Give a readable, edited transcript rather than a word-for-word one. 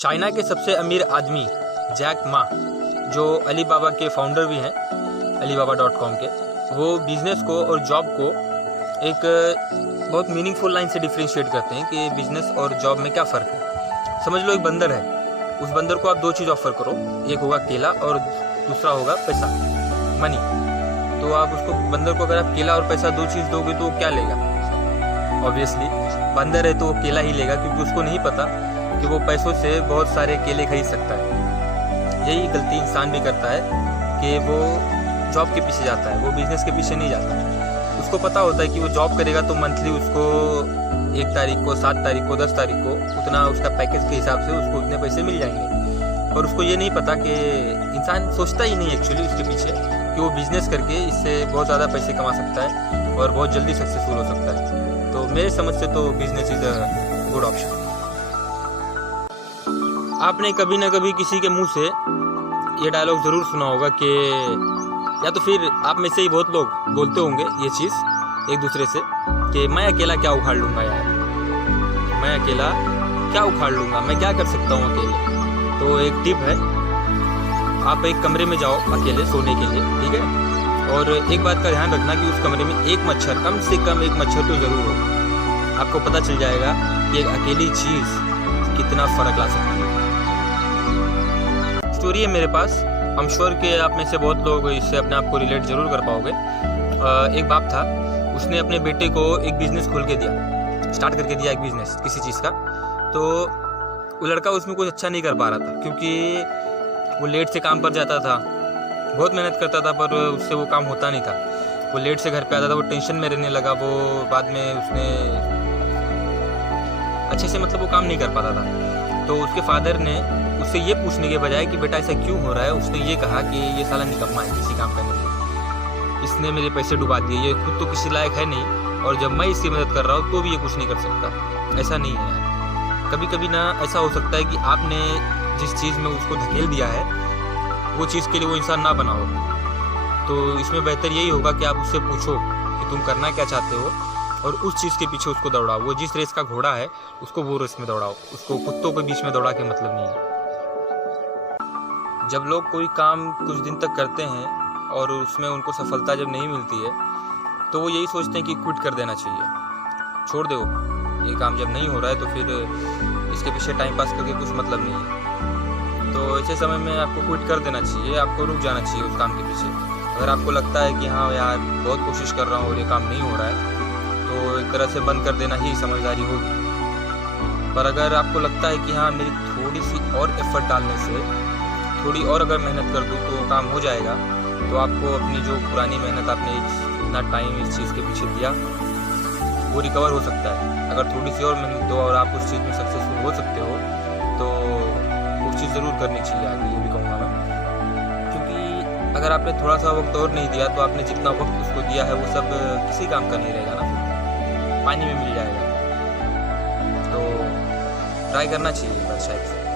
China के सबसे अमीर आदमी जैक मा, जो अलीबाबा के फाउंडर भी हैं, alibaba.com के, वो बिज़नेस को और जॉब को एक बहुत मीनिंगफुल लाइन से डिफ्रेंशिएट करते हैं कि बिज़नेस और जॉब में क्या फ़र्क है। समझ लो एक बंदर है, उस बंदर को आप दो चीज़ ऑफ़र करो, एक होगा केला और दूसरा होगा पैसा, मनी। तो आप उसको बंदर को अगर आप केला और पैसा दो चीज़ दोगे तो वो क्या लेगा? ऑब्वियसली बंदर है तो वो केला ही लेगा, क्योंकि उसको नहीं पता कि वो पैसों से बहुत सारे केले खरीद सकता है। यही गलती इंसान भी करता है कि वो जॉब के पीछे जाता है, वो बिज़नेस के पीछे नहीं जाता। उसको पता होता है कि वो जॉब करेगा तो मंथली उसको 1 तारीख को, 7 तारीख को, 10 तारीख को उतना उसका पैकेज के हिसाब से उसको उतने पैसे मिल जाएंगे। और उसको ये नहीं पता कि इंसान सोचता ही नहीं एक्चुअली उसके पीछे कि वो बिज़नेस करके इससे बहुत ज़्यादा पैसे कमा सकता है और बहुत जल्दी सक्सेसफुल हो सकता है। तो मेरे समझ से तो business is a good option. आपने कभी ना कभी किसी के मुंह से ये डायलॉग ज़रूर सुना होगा कि, या तो फिर आप में से ही बहुत लोग बोलते होंगे ये चीज़ एक दूसरे से कि मैं अकेला क्या उखाड़ लूँगा यार, मैं अकेला क्या उखाड़ लूँगा, मैं क्या कर सकता हूँ अकेले। तो एक टिप है, आप एक कमरे में जाओ अकेले सोने के लिए, ठीक है? और एक बात का ध्यान रखना कि उस कमरे में एक मच्छर, कम से कम एक मच्छर तो ज़रूर हो। आपको पता चल जाएगा कि एक अकेली चीज़ कितना फ़र्क ला सकती है। स्टोरी है मेरे पास, हम श्योर कि आप में से बहुत लोग इससे अपने आप को रिलेट ज़रूर कर पाओगे। एक बाप था, उसने अपने बेटे को एक बिज़नेस खोल के दिया, स्टार्ट करके दिया एक बिज़नेस किसी चीज़ का। तो वो लड़का उसमें कुछ अच्छा नहीं कर पा रहा था, क्योंकि वो लेट से काम पर जाता था, बहुत मेहनत करता था, पर उससे वो काम होता नहीं था। वो लेट से घर पे आता था, वो टेंशन में रहने लगा, वो बाद में उसने अच्छे से वो काम नहीं कर पाता था। तो उसके फादर ने उससे ये पूछने के बजाय कि बेटा ऐसा क्यों हो रहा है, उसने ये कहा कि ये साला निकम्मा है किसी काम करने के, इसने मेरे पैसे डुबा दिए, ये खुद तो किसी लायक है नहीं, और जब मैं इसकी मदद कर रहा हूँ तो भी ये कुछ नहीं कर सकता। ऐसा नहीं है यार, कभी कभी ना ऐसा हो सकता है कि आपने जिस चीज़ में उसको धकेल दिया है वो चीज़ के लिए वो इंसान ना बना हो। तो इसमें बेहतर यही होगा कि आप उससे पूछो कि तुम करना क्या चाहते हो और उस चीज़ के पीछे उसको दौड़ाओ। वो जिस रेस का घोड़ा है उसको वो रेस में दौड़ाओ, उसको कुत्तों के बीच में दौड़ा के मतलब नहीं है। जब लोग कोई काम कुछ दिन तक करते हैं और उसमें उनको सफलता जब नहीं मिलती है तो वो यही सोचते हैं कि क्विट कर देना चाहिए, छोड़ दो ये काम, जब नहीं हो रहा है तो फिर इसके पीछे टाइम पास करके कुछ मतलब नहीं है। तो ऐसे समय में आपको क्विट कर देना चाहिए, आपको रुक जाना चाहिए उस काम के पीछे। अगर आपको लगता है कि हाँ यार बहुत कोशिश कर रहा हूँ और ये काम नहीं हो रहा है, तो एक तरह से बंद कर देना ही समझदारी होगी। पर अगर आपको लगता है कि हाँ मेरी थोड़ी सी और एफर्ट डालने से, थोड़ी और अगर मेहनत कर दूँ तो वो काम हो जाएगा, तो आपको अपनी जो पुरानी मेहनत आपने इतना टाइम इस चीज़ के पीछे दिया वो रिकवर हो सकता है। अगर थोड़ी सी और मेहनत दो और आप उस चीज़ में सक्सेसफुल हो सकते हो तो वो चीज़ ज़रूर करनी चाहिए आगे, ये भी कहूँगा मैं। क्योंकि अगर आपने थोड़ा सा वक्त और नहीं दिया तो आपने जितना वक्त उसको दिया है वो सब किसी काम का नहीं रहेगा ना, पानी में मिल जाएगा। तो ट्राई करना चाहिए बस शायद से।